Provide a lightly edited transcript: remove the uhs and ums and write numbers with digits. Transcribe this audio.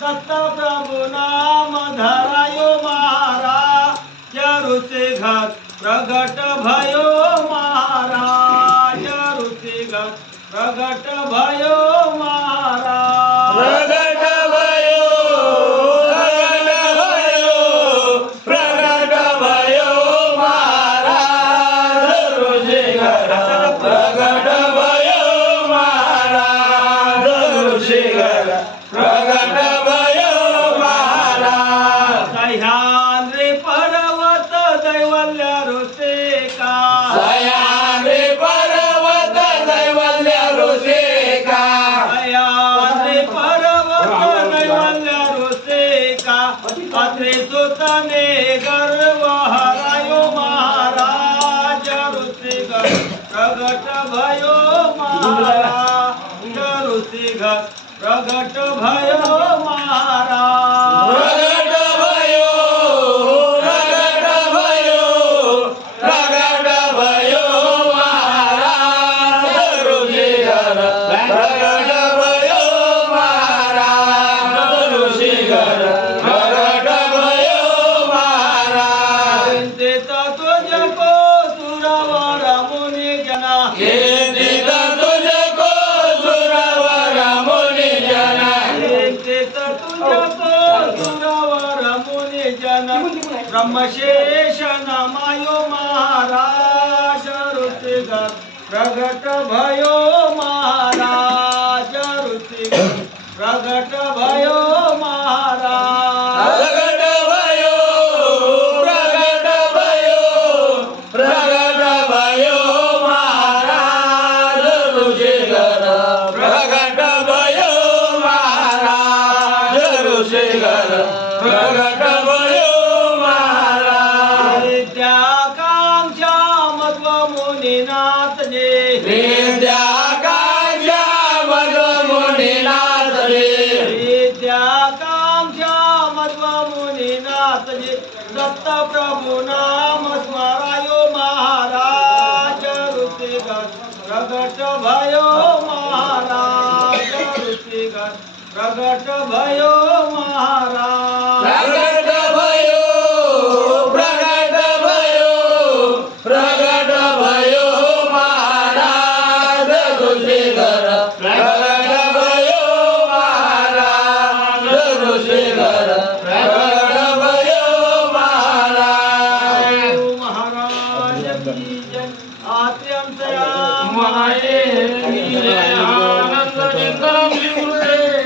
दत्त प्रभु नाम धरायो महाराज रुचि घर प्रगट भयो महाराज रुचि घर प्रगट भयो महाराज प्रगट भयो महाराज रुचि घर प्रगट भयो महाराज रुचि घर प्रगट भयो महाराज सह्याद्री पर्वत दैवल्य ऋषी का सह्याद्री पर्वत दैवल्य ऋषी का सह्याद्री पर्वत दैवल्य ऋषी का अत्रि सुतने गर्व हरायो महाराज ऋषि घर प्रगट भयो महाराज ऋषि घर प्रगट भयो महाराज प्रगट भयो प्रगट भयो प्रगट भयो महाराज ऋषि घर प्रगट भयो महाराज ऋषि घर प्रगट भयो महाराज चिंतित तुझको सुरवर मुनि जना चिंतित तुझको सुरवर मुनि जना चिंतित तुझको सुरवर मुनि जन ब्रह्मशेष नमायो महाराज ऋषि घर प्रगट भयो महाराज ऋषि घर प्रगट भयो महाराज प्रगट भयो प्रगट भयो प्रगट भयो महाराज ऋषि घर प्रगट भयो महाराज ऋषि घर प्रगट भयो महाराज विद्याकांक्षा मध्व मुनिनाथ जी विद्याकांक्षा मध्व मुनिनाथ जी विद्याकांक्षा मध्व मुनिनाथ जी दत्त प्रभु नाम स्मरायो महाराज ऋषि घर प्रगट भयो महाराज ऋषि घर प्रगट भयो महाराज प्रगट भयो प्रगट भयो प्रगट भयो महाराज ऋषि घर प्रगट भयो महाराज ऋषि घर प्रगट भयो महाराज महाराज की जय आत्यम सयाम माये आनंद चिंतन